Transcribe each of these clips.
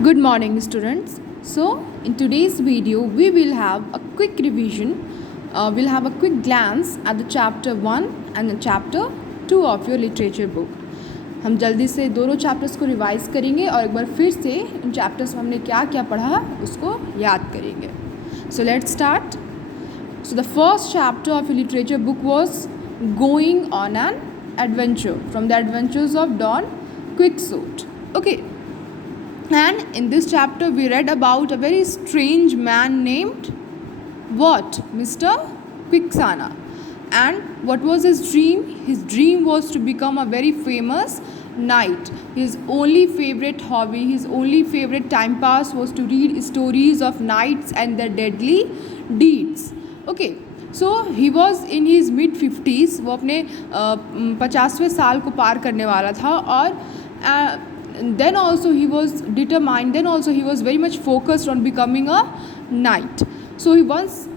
Good morning, students. So, in today's video, we will have a quick revision. We'll have a quick glance at the chapter 1 and the chapter 2 of your literature book. हम जल्दी से दोनों chapters को revise करेंगे और एक बार फिर से इन चैप्टर्स में हमने क्या क्या पढ़ा उसको याद करेंगे. So, let's start. So, the first chapter of your literature book was Going on an Adventure from the Adventures of Don Quixote. Okay. And in this chapter we read about a very strange man named what? Mr. Quixana. And what was his dream? His dream was to become a very famous knight. His only favorite hobby, his only favorite time pass was to read stories of knights and their deadly deeds. Okay. So he was in his mid 50s. वो अपने 50वें साल को पार करने वाला था और then also he was determined, then also he was very much focused on becoming a knight. So he once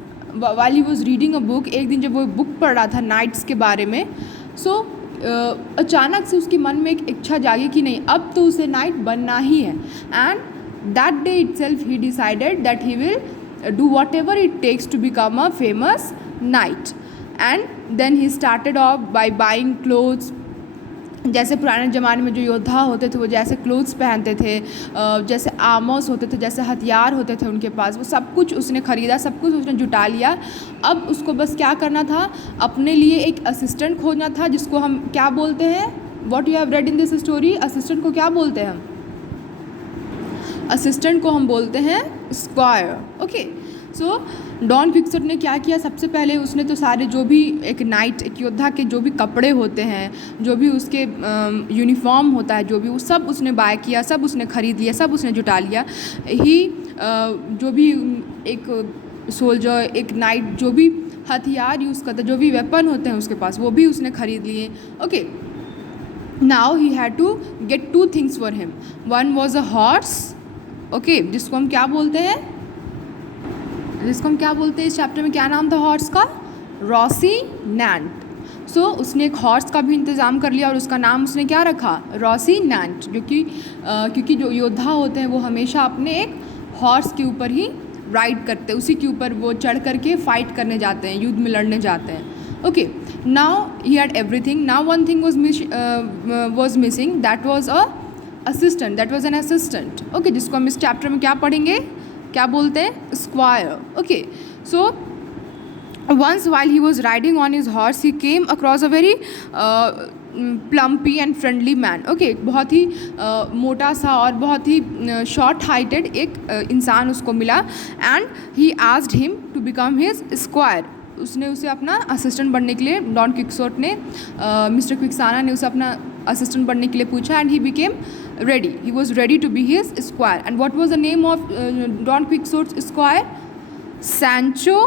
while he was reading a book, एक दिन जब वो बुक पढ़ रहा था नाइट्स के बारे में, so अचानक से उसके मन में एक इच्छा जागी कि नहीं अब तो उसे नाइट बनना ही है. And that day itself he decided that he will do whatever it takes to become a famous knight. And then he started off by buying clothes. जैसे पुराने ज़माने में जो योद्धा होते थे वो जैसे क्लोथ्स पहनते थे, जैसे आर्मर्स होते थे, जैसे हथियार होते थे उनके पास, वो सब कुछ उसने ख़रीदा, सब कुछ उसने जुटा लिया. अब उसको बस क्या करना था, अपने लिए एक असिस्टेंट खोजना था जिसको हम क्या बोलते हैं, what you have read in this story, assistant को क्या बोलते हैं हम, असिस्टेंट को हम बोलते हैं स्क्वायर. ओके. सो डॉन क्विक्सोट ने क्या किया, सबसे पहले उसने तो सारे जो भी एक नाइट एक योद्धा के जो भी कपड़े होते हैं, जो भी उसके यूनिफॉर्म होता है, जो भी वो सब उसने बाय किया, सब उसने ख़रीद लिया, सब उसने जुटा लिया. ही जो भी एक सोल्जर एक नाइट जो भी हथियार यूज़ करता है, जो भी वेपन होते हैं उसके पास, वो भी उसने ख़रीद लिए. Okay. Now he had to get 2 things for him. One was a horse. Okay. जिसको हम क्या बोलते हैं, इस चैप्टर में क्या नाम था हॉर्स का, रोसिनेंट. सो उसने एक हॉर्स का भी इंतज़ाम कर लिया और उसका नाम उसने क्या रखा, रोसिनेंट, जो कि क्योंकि जो योद्धा होते हैं वो हमेशा अपने एक हॉर्स के ऊपर ही राइड करते हैं, उसी के ऊपर वो चढ़ करके फाइट करने जाते हैं, युद्ध में लड़ने जाते हैं. Okay. Now he had everything. Now one thing was missing, that was a assistant, that was an assistant. Okay. जिसको हम इस चैप्टर में क्या पढ़ेंगे, क्या बोलते हैं, square. Okay. So once while he was riding on his horse he came across a very plumpy and friendly man. Okay. बहुत ही मोटा सा और बहुत ही short heighted एक इंसान उसको मिला. and he asked him to become his squire. उसने उसे अपना असिस्टेंट बनने के लिए, डॉन क्विक्सोट ने मिस्टर क्विक्साना ने उसे अपना असिस्टेंट बनने के लिए पूछा. And he became ready. He was ready to be his squire. And what was the name of Don Quixote's squire? Sancho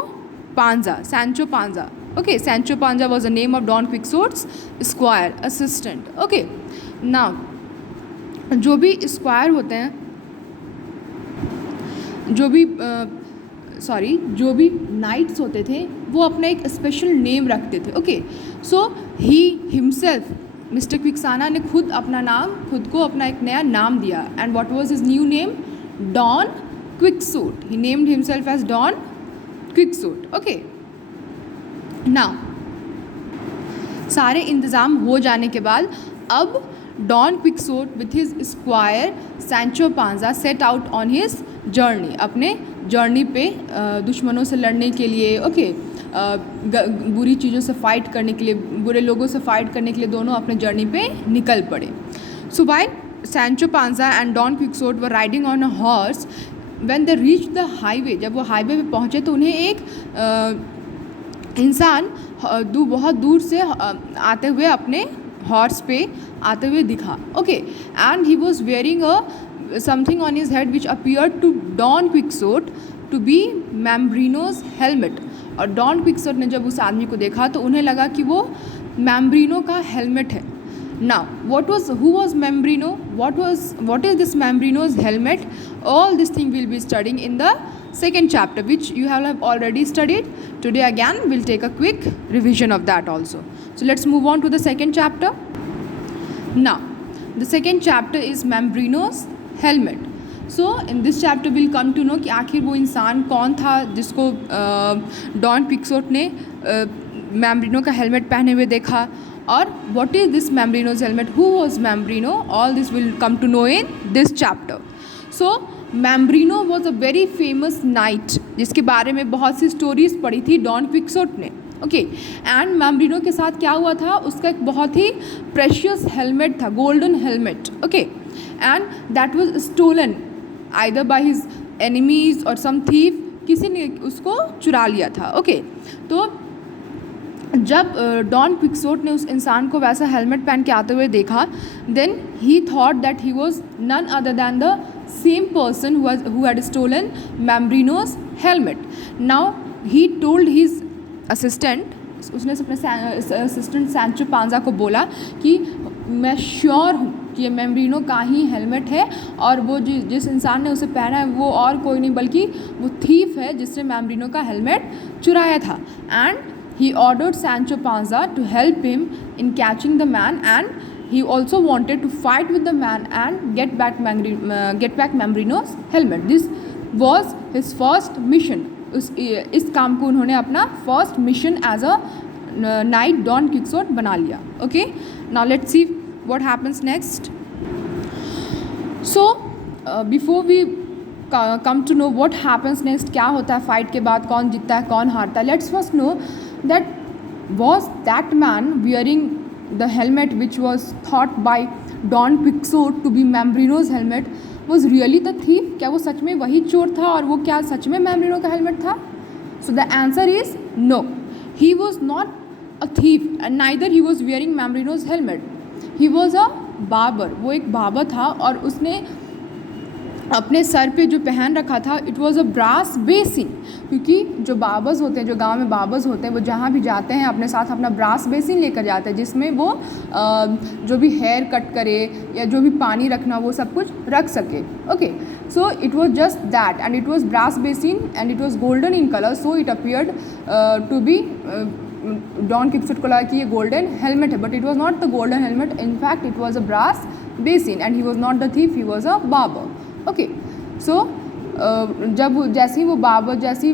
Panza. Sancho Panza. Okay. Sancho Panza was the name of Don Quixote's squire, assistant. Okay. Now, जो भी square होते हैं, जो भी nights होते थे वो अपना एक स्पेशल नेम रखते थे. Okay. So he himself, mister Quixana ने खुद को अपना एक नया नाम दिया. And what was his new name, Don Quixote. He named himself as Don Quixote. Okay. Now सारे इंतज़ाम हो जाने के बाद अब Don Quixote with his squire Sancho Panza set out on his journey. अपने जर्नी पे दुश्मनों से लड़ने के लिए, ओके, बुरी चीज़ों से फ़ाइट करने के लिए, बुरे लोगों से फ़ाइट करने के लिए दोनों अपने जर्नी पे निकल पड़े. So while Sancho Panza and Don Quixote were riding on a horse, when they reach the highway, जब वो हाईवे पे पहुँचे तो उन्हें एक इंसान बहुत दूर से आते हुए अपने हॉर्स पे आते हुए दिखा. Okay. And he was wearing something on his head which appeared to Don Quixote to be Mambrino's helmet. और डॉन क्विक्सोट ने जब उस आदमी को देखा तो उन्हें लगा कि वो मैम्ब्रिनो का हेलमेट है. Now, who was Mambrino? What is this Mambrino's helmet? All this thing we'll be studying in the second chapter, which you have already studied. Today again we'll take a quick revision of that also. So let's move on to the second chapter. Now, the second chapter is Mambrino's helmet. So in this chapter will come to know कि आखिर वो इंसान कौन था जिसको don Quixote ने मैम्ब्रिनो का helmet पहने हुए देखा, और what is this Mambrino's helmet, who was Mambrino, all this will come to know in this chapter. So Mambrino was a very famous knight जिसके बारे में बहुत सी स्टोरीज पढ़ी थी डॉन क्विक्सोट ने, ओके। एंड मैम्ब्रिनो के साथ क्या हुआ था, उसका एक बहुत ही प्रेशियस हेलमेट था, golden helmet, okay, and that was stolen either by his enemies और सम थीफ, किसी ने उसको चुरा लिया था, ओके। तो जब डॉन क्विक्सोट ने उस इंसान को वैसा हेलमेट पहन के आते हुए देखा, then he thought that he was none other than the same person who had stolen Mambrino's helmet. Now he told his assistant, उसने अपने असिस्टेंट सैंचो पांजा को बोला कि मैं श्योर हूँ कि ये मैम्ब्रिनो का ही हेलमेट है, और वो जिस इंसान ने उसे पहना है वो और कोई नहीं बल्कि वो थीफ है जिसने मैम्ब्रिनो का हेलमेट चुराया था। And he ordered Sancho Panza to help him in catching the man, and he also wanted to fight with the man and get back Mambrino's helmet. This was his first mission. इस काम को उन्होंने अपना first mission as a knight Don Quixote बना लिया, okay. Now let's see what happens next. So before we come to know what happens next, क्या होता है फाइट के बाद, कौन जीतता है कौन हारता है, let's first know that was that man wearing the helmet which was thought by Don Quixote to be Mambrino's helmet was really the thief? क्या वो सच में वही चोर था और वो क्या सच में मैम्ब्रिनो का हेलमेट था? So the answer is no. He was not a thief and neither he was wearing Mambrino's helmet. He was a barber. वो एक बाबर था और उसने अपने सर पे जो पहन रखा था it was a brass basin, क्योंकि जो बाबर्स होते हैं, जो गांव में बाबर्स होते हैं, वो जहाँ भी जाते हैं अपने साथ अपना ब्रास बेसिन लेकर जाते हैं जिसमें वो जो भी हेयर कट करे या जो भी पानी रखना वो सब कुछ रख सके, okay. So it was just that and it was brass basin and it was golden in colour, so it appeared to be Don Quixote को लगा कि ये गोल्डन हेलमेट है, but it was not the golden helmet, in fact it was a brass basin and he was not the thief, he was a barber, okay. So जब जैसे ही वो बाबर जैसे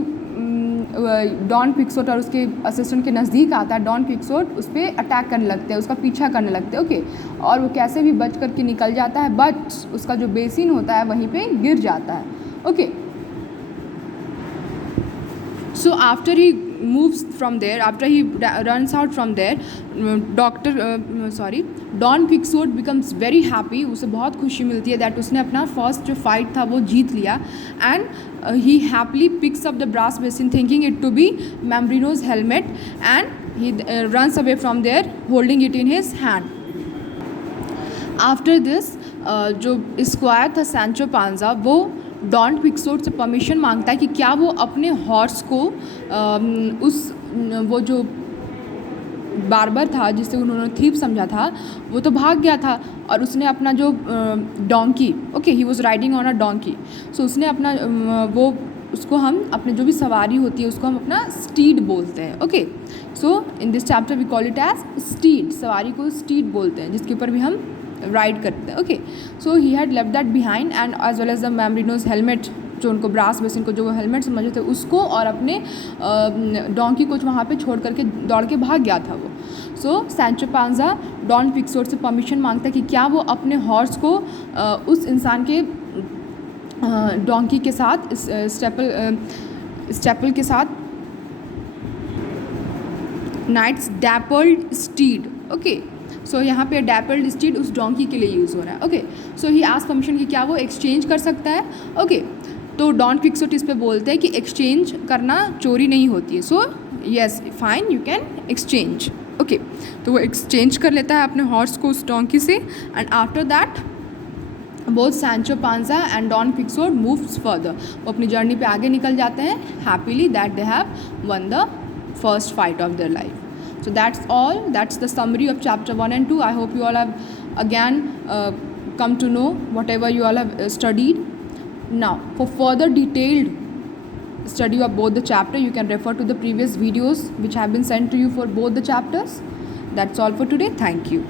don Quixote और उसके असिस्टेंट के नज़दीक आता है, डॉन क्विक्सोट उस पर अटैक करने लगते हैं, उसका पीछा करने लगते हैं, ओके। और वो कैसे भी बच करके निकल जाता है, बट उसका जो बेसिन होता है वहीं पे गिर जाता है, okay. So after he moves from there, after he runs out from there, Don Quixote becomes very happy. उसे बहुत खुशी मिलती है that उसने अपना first जो fight था वो जीत लिया, and he happily picks up the brass basin thinking it to be Mambrino's helmet, and he runs away from there holding it in his hand. After this जो स्क्वायर था Sancho Panja वो don Quixote से permission मांगता है कि क्या वो अपने हॉर्स को उस वो जो बार्बर था जिसे उन्होंने थीप समझा था वो तो भाग गया था, और उसने अपना जो donkey, okay, he was riding on a donkey, so उसने अपना वो उसको हम अपने जो भी सवारी होती है उसको हम अपना स्टीड बोलते हैं, okay. So in this chapter we call it as steed, सवारी को स्टीड बोलते हैं जिसके ऊपर भी हम राइड करते हैं, okay. So he had left that behind and as well as the Mambrino's helmet, जो उनको ब्रास बेसिन को जो वो हेलमेट समझे थे उसको, और अपने डोंकी को वहाँ पे छोड़ करके दौड़ के भाग गया था वो। सो सैंचो पांजा डॉन क्विक्सोट से परमिशन मांगता है कि क्या वो अपने हॉर्स को उस इंसान के डोंकी के साथ स्टेपल के साथ नाइट्स डैपल्ड स्टीड, ओके। सो यहाँ पे डैपल्ड स्टीड उस डोंकी के लिए यूज़ हो रहा है, okay. So he ask permission कि क्या वो एक्सचेंज कर सकता है, ओके। तो डॉन क्विक्सोट इस पे बोलते हैं कि एक्सचेंज करना चोरी नहीं होती है, so yes fine you can exchange, okay. तो वो एक्सचेंज कर लेता है अपने हॉर्स को उस डोंकी से, and after that both Sancho Panza and Don Quixote moves further, वो अपनी जर्नी पे आगे निकल जाते हैं happily that they have won the first fight of their life. So that's all. That's the summary of chapter 1 and 2. I hope you all have again come to know whatever you all have studied. Now for further detailed study of both the chapter, you can refer to the previous videos which have been sent to you for both the chapters. That's all for today. Thank you.